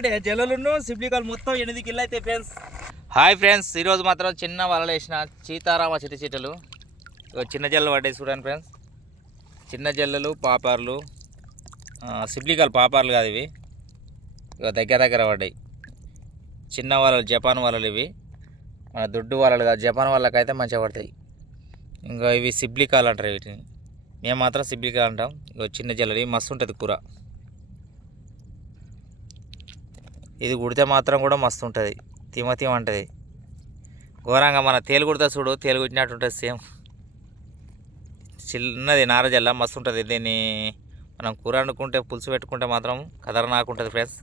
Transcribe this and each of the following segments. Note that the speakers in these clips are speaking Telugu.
పడ్డాయి జల్లలును సిబ్లికాలు మొత్తం ఎనిమిది కిలో అయితే ఫ్రెండ్స్. హాయ్ ఫ్రెండ్స్ ఈరోజు మాత్రం చిన్న వలలు వేసిన సీతారామ చిటి చీటలు చిన్న జల్లలు పడ్డాయి చూడండి ఫ్రెండ్స్. చిన్న జల్లలు పాపార్లు సిబ్లికాలు పాపార్లు కాదు ఇవి. దగ్గర దగ్గర పడ్డాయి. చిన్న వలలు జపాన్ వలలు ఇవి. మన దొడ్డు వలలు కాదు జపాన్ వాళ్ళకైతే మంచిగా పడతాయి. ఇంకా ఇవి సిబ్లికాలు అంటారు వీటిని. మేము మాత్రం సిబ్లికాలు అంటాం. ఇగో చిన్న జల్లలు ఇవి మస్తు ఉంటుంది కూర. ఇది కుడితే మాత్రం కూడా మస్తు ఉంటుంది. తిమతీమ ఉంటుంది ఘోరంగా మన తేలు కుడితే చూడు తేలు కుట్టినట్టు ఉంటుంది సేమ్. చిన్నది నారజల్ల మస్తు ఉంటుంది. దీన్ని మనం కూర వండుకుంటే పులుసు పెట్టుకుంటే మాత్రం ఖతర్నాక్ ఉంటుంది ఫ్రెండ్స్.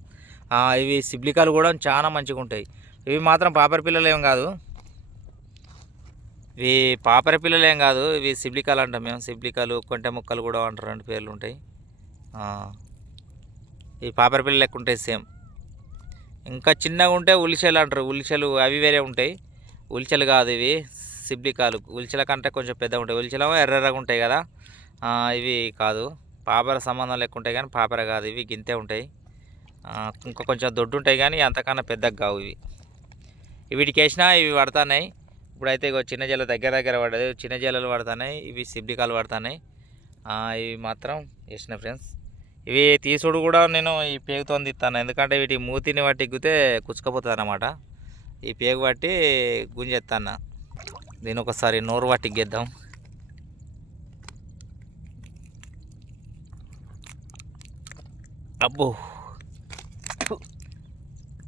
ఇవి సిబ్లికాలు కూడా చాలా మంచిగా ఉంటాయి. ఇవి మాత్రం పాపర పిల్లలు ఏం కాదు. ఇవి పాపర పిల్లలు ఏం కాదు ఇవి సిబ్లికాలు అంటాం మేము. సిబ్లికాలు కొంటె ముక్కలు కూడా అంటారు రెండు పేర్లు ఉంటాయి. ఈ ఇవి పాపర పిల్లలు ఎక్కువ ఉంటాయి సేమ్. ఇంకా చిన్నగా ఉంటే ఉలిచెలు అంటారు. ఉలిచెలు అవి వేరే ఉంటాయి. ఉలిచెలు కాదు ఇవి సిబ్లికాలు. ఉలిచెల కంటే కొంచెం పెద్ద ఉంటాయి. ఉలిచెలేమో ఎర్రెర్రగా ఉంటాయి కదా. ఇవి కాదు. పాపర సంబంధం లెక్క ఉంటాయి కానీ పాపర కాదు. ఇవి గింతే ఉంటాయి. ఇంకా కొంచెం దొడ్డు ఉంటాయి కానీ అంతకన్నా పెద్దగా కావు ఇవి. వీటికి వేసినా ఇవి పడుతున్నాయి. ఇప్పుడైతే ఇగో చిన్న జల దగ్గర దగ్గర పడదు చిన్న జలలు పడుతున్నాయి. ఇవి సిబ్లికాలు పడుతున్నాయి. ఇవి మాత్రం వేసిన ఫ్రెండ్స్. ఇవి తీసుడు కూడా నేను ఈ పేగుతో తీస్తాను ఎందుకంటే వీటి మూతిని బట్టి ఎగ్గితే కుచ్చుకపోతుంది అన్నమాట ఈ పేగు బట్టి గుంజెత్తాను దీని ఒకసారి నోరు బట్టి గెద్దాం అబ్బో!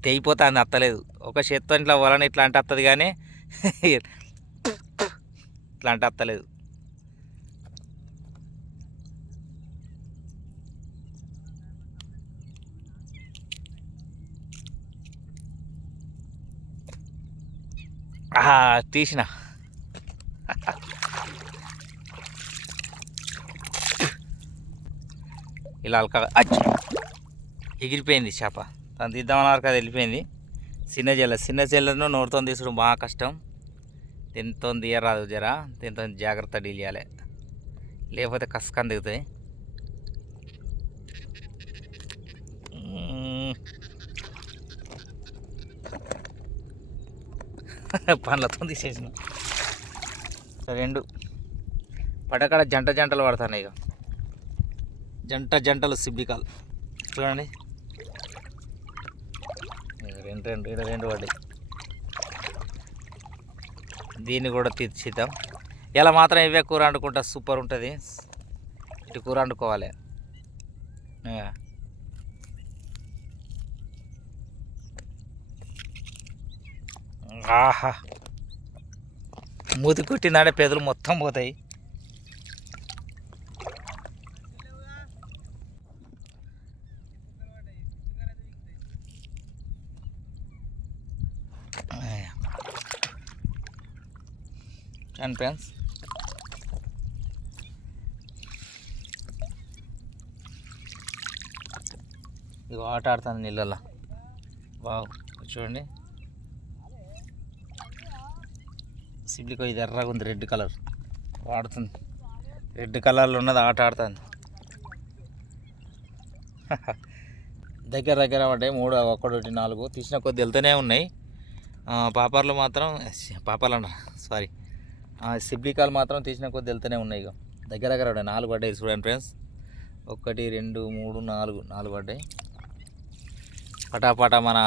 తెగిపోతుంది అత్తలేదు. ఒక చేత్తో ఇట్లా వలన ఇట్లా అంటే వస్తుంది కానీ ఇట్లా అంటే అత్తలేదు. తీసిన. ఇలా అల్క ఎగిరిపోయింది చేప. తను తీద్దామని వరకు అది వెళ్ళిపోయింది. చిన్న జల్ల చిన్న జల్లను నోరుతో తీసుడు బాగా కష్టం. దీంతో తీయరాదు జరా దీంతో జాగ్రత్త డీల్ చేయాలి. లేకపోతే కసకని దిగుతాయి. పండ్లతో తీసేసిన. రెండు. పడకడ జంట జంటలు పడతాయి ఇక జంట జంటలు సిబ్బికాలు. చూడండి. రెండు రెండు ఇక్కడ రెండు పడ్డాయి. దీన్ని కూడా తీర్చిద్దాం. ఇలా మాత్రం ఇవే కూర వండుకుంటా సూపర్ ఉంటుంది. ఇటు కూర వండుకోవాలి. ఆహా. మూతి కొట్టిందంటే పెదలు మొత్తం పోతాయి. అండ్ ఫ్రెండ్స్ ఇది ఆట ఆడుతుంది నీళ్ళల్లో. బాగు చూడండి. సిబ్లికో ఇది ఎర్రగా ఉంది రెడ్ కలర్. వాడుతుంది. రెడ్ కలర్లో ఉన్నది ఆట ఆడుతుంది. దగ్గర దగ్గర పడ్డాయి మూడు ఒకటి నాలుగు తీసిన కొద్ది వెళ్తూనే ఉన్నాయి. పాపర్లు మాత్రం పాపాలు సారీ సిబ్లికాలు మాత్రం తీసిన కొద్ది వెళ్తూనే ఉన్నాయి ఇక దగ్గర దగ్గర పడ్డాయి నాలుగు పడ్డాయి చూడండి ఫ్రెండ్స్ ఒకటి రెండు మూడు నాలుగు నాలుగు పడ్డాయి. పటాపట మన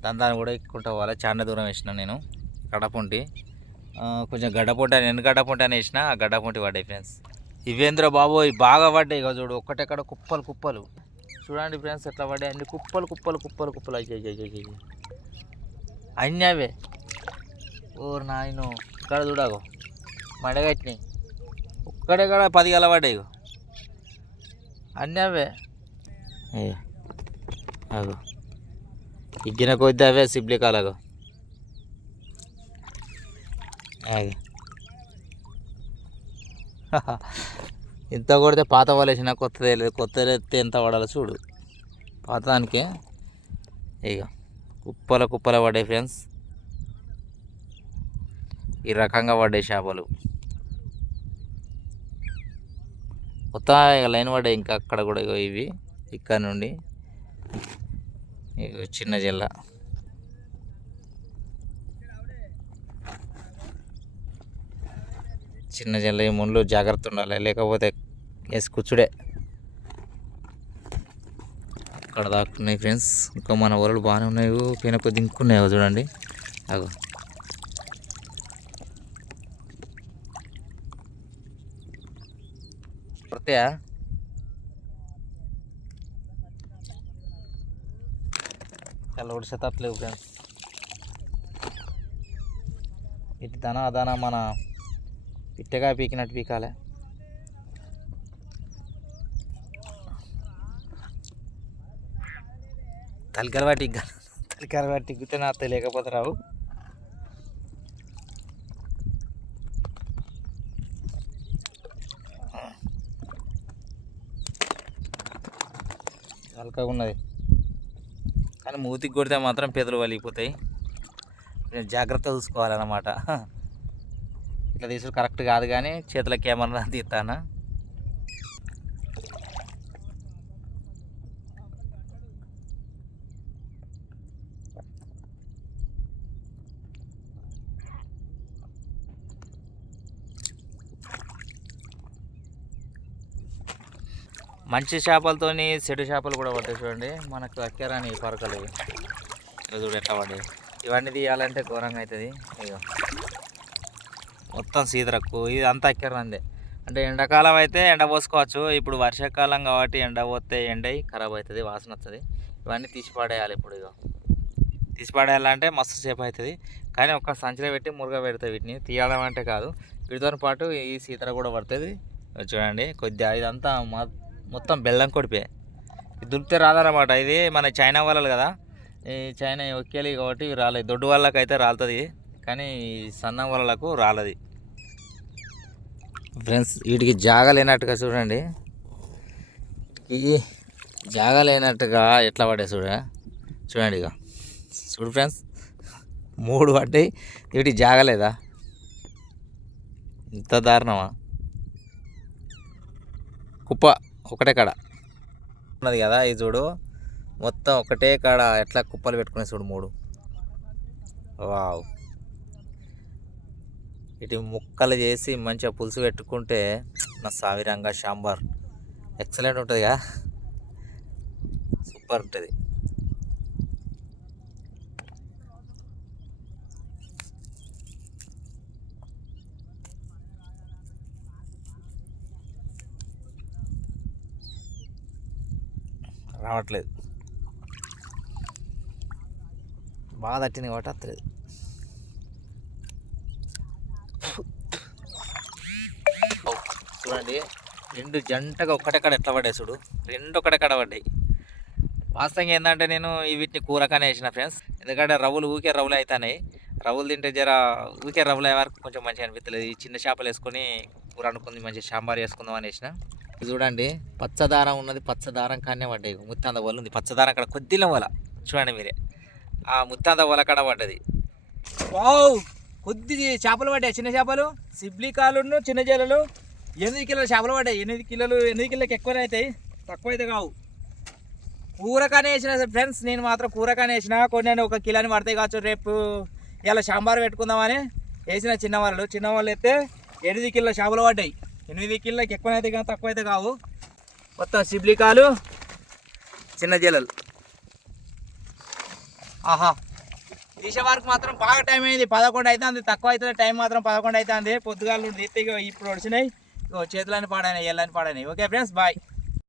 దందాన్ని కూడా ఎక్కుంటా పోవాలి. చాలా దూరం వేసిన నేను. కడప ఆ, కొంచెం గడ్డపొంటి ఎన్ని గడ్డపొంటి అని వేసిన ఆ గడ్డపొంటి పడ్డాయి ఫ్రెండ్స్ ఇవేంద్ర బాబోయ్ బాగా పడ్డాయి ఇక చూడు ఒక్కటెక్కడ కుప్పలు కుప్పలు. చూడండి ఫ్రెండ్స్ ఎట్లా పడ్డాయి అన్ని కుప్పలు కుప్పలు కుప్పలు కుప్పలు. అయ్యాయి అన్నీ అవే ఓరు నాయను ఇక్కడ చూడగో మడగట్టినాయి ఒక్కడెక్కడ పది గల పడ్డాయి అన్నీ అవే అయ్యో అగో ఇగ్గిన కొద్ది అవే సిబ్లికాలగో అగే ఇంత కొడితే పాత వలేసిన కొత్తది లేదు కొత్తది ఎత్తే ఎంత పడాలో చూడు. పాతానికే ఇక కుప్పల కుప్పల పడ్డాయి ఫ్రెండ్స్. ఈ రకంగా పడ్డాయి చేపలు. మొత్తం లైన్ పడ్డాయి ఇంకా అక్కడ కూడా ఇవి ఇక్కడ నుండి ఇగో చిన్న జిల్లా. చిన్న చిన్న ఈ ముళ్ళు జాగ్రత్త ఉండాలి. లేకపోతే ఎస్ కూర్చుడే. అక్కడ దాక్కున్నాయి ఫ్రెండ్స్. ఇంకా మన వరలు బాగానే ఉన్నాయి. పైన కొద్ది ఇంకున్నాయో చూడండి. అగో. పడతాయా? చాలా ఒడిసేతట్లేవు ఫ్రెండ్స్. ఇటు దానా అదన మన పిట్టగా పీకినట్టు పీకాలే. తలకాల వాటి తలకాల వాటి గుతే నా తెలియకపోతే రావు. తలకాగా ఉన్నది. కానీ మూతికి కొడితే మాత్రం పెదలు వలిగిపోతాయి. జాగ్రత్త చూసుకోవాలన్నమాట. ఇట్లా తీసుడు కరెక్ట్ కాదు కానీ చేతుల కెమెరా తీస్తాను? మంచి చేపలతోని చెడు చేపలు కూడా పడతాయి చూడండి. మనకు అక్కరాని పరకలు ఇవి. ఇవి చూడు ఎట్లా పడ్డాయి. ఇవన్నీ తీయాలంటే ఘోరంగా అవుతుంది. ఇక మొత్తం సీదరకు ఇది అంతా అక్కెరందే అంటే ఎండాకాలం అయితే ఎండ పోసుకోవచ్చు. ఇప్పుడు వర్షాకాలం కాబట్టి ఎండ పోతే ఎండ అయి ఖరాబ్ అవుతుంది వాసన వస్తుంది. ఇవన్నీ తీసిపడేయాలి ఇప్పుడు ఇక తీసిపడేయాలంటే మస్తు సేపు అవుతుంది. కానీ ఒక సంచిలో పెట్టి మురుగ పెడతాయి వీటిని. తీయడం అంటే కాదు. వీటితో పాటు ఈ సీతర కూడా పడుతుంది. చూడండి కొద్దిగా ఇదంతా మొత్తం బెల్లం కొడిపే. ఇది రాదనమాట ఇది మన చైనా వాళ్ళు కదా. ఈ చైనా ఒకేలి కాబట్టి రాలేదు. దొడ్డు వాళ్ళకైతే రాలుతుంది. కానీ ఈ సన్న వలలకు రాలది. ఫ్రెండ్స్ వీటికి జాగా లేనట్టుగా చూడండి. వీటికి జాగా లేనట్టుగా ఎట్లా పడే చూడ? చూడండి ఇక చూడు ఫ్రెండ్స్ మూడు పడ్డాయి. వీటికి జాగలేదా? ఇంత దారుణమా? కుప్ప ఒకటే కాడ. ఉన్నది కదా ఇది చూడు. మొత్తం ఒకటే కాడ ఎట్లా కుప్పలు పెట్టుకునే చూడు మూడు. వావ్. ఇటు ముక్కలు చేసి మంచిగా పులుసు పెట్టుకుంటే నా సావిరంగా సాంబార్. ఎక్సలెంట్ ఉంటుందిగా సూపర్ ఉంటుంది. రావట్లేదు. బాగా తట్టింది కాబట్టి అత్తలేదు చూడండి. రెండు జంటగా ఒక్కటెక్కడ ఎట్లా పడ్డాయి చూడు. రెండు ఒకటెక్కడ పడ్డాయి. వాస్తవంగా ఏంటంటే నేను ఈ వీటిని కూరకానే వేసిన ఫ్రెండ్స్. ఎందుకంటే రవ్వులు ఊకే రవ్వులు అవుతున్నాయి రవ్వులు తింటే జర ఊకే రవ్వులు అయ్యే వరకు కొంచెం మంచిగా అనిపించలేదు ఈ చిన్న చేపలు వేసుకొని కూర అనుకుంది మంచిగా సాంబార్ వేసుకుందాం అని వేసిన. చూడండి పచ్చదారం ఉన్నది పచ్చదారం కానే పడ్డాయి. ముత్తాంద వల్ల ఉంది. పచ్చదారం అక్కడ కొద్దిలం వల. చూడండి మీరే. ఆ ముత్తాంద వల కాడ పడ్డది. వావ్! కొద్ది చేపలు పడ్డాయి. చిన్న చేపలు సిబ్లికాలు చిన్న జలలు ఎనిమిది కిలోలు చేపలు పడ్డాయి. ఎనిమిది కిలోలు ఎనిమిది కిలోకి ఎక్కువనే అవుతాయి. తక్కువ అయితే కావు. కూరకానే వేసిన ఫ్రెండ్స్ నేను మాత్రం కూరకానే వేసిన. కొన్ని ఒక కిలోని పడతాయి కావచ్చు. రేపు ఇలా సాంబార్ పెట్టుకుందామని వేసిన చిన్నవాళ్ళు. చిన్నవాళ్ళు అయితే ఎనిమిది కిలో చేపలు పడ్డాయి. ఎనిమిది కిలోకి ఎక్కువ అయితే కానీ తక్కువ అయితే కావు. మొత్తం సిబ్లికాలు చిన్న జీలలు ఆహా. తీసే వరకు మాత్రం బాగా టైం అయింది. పదకొండు అవుతుంది. తక్కువ అవుతుంది. టైం మాత్రం పదకొండు అవుతుంది. పొద్దుగాల పొద్దుగాలు తీస్తే ఇప్పుడు వచ్చినాయి. చేతులని పాడాయి ఎల్లని పాడైనాయి. Okay friends bye.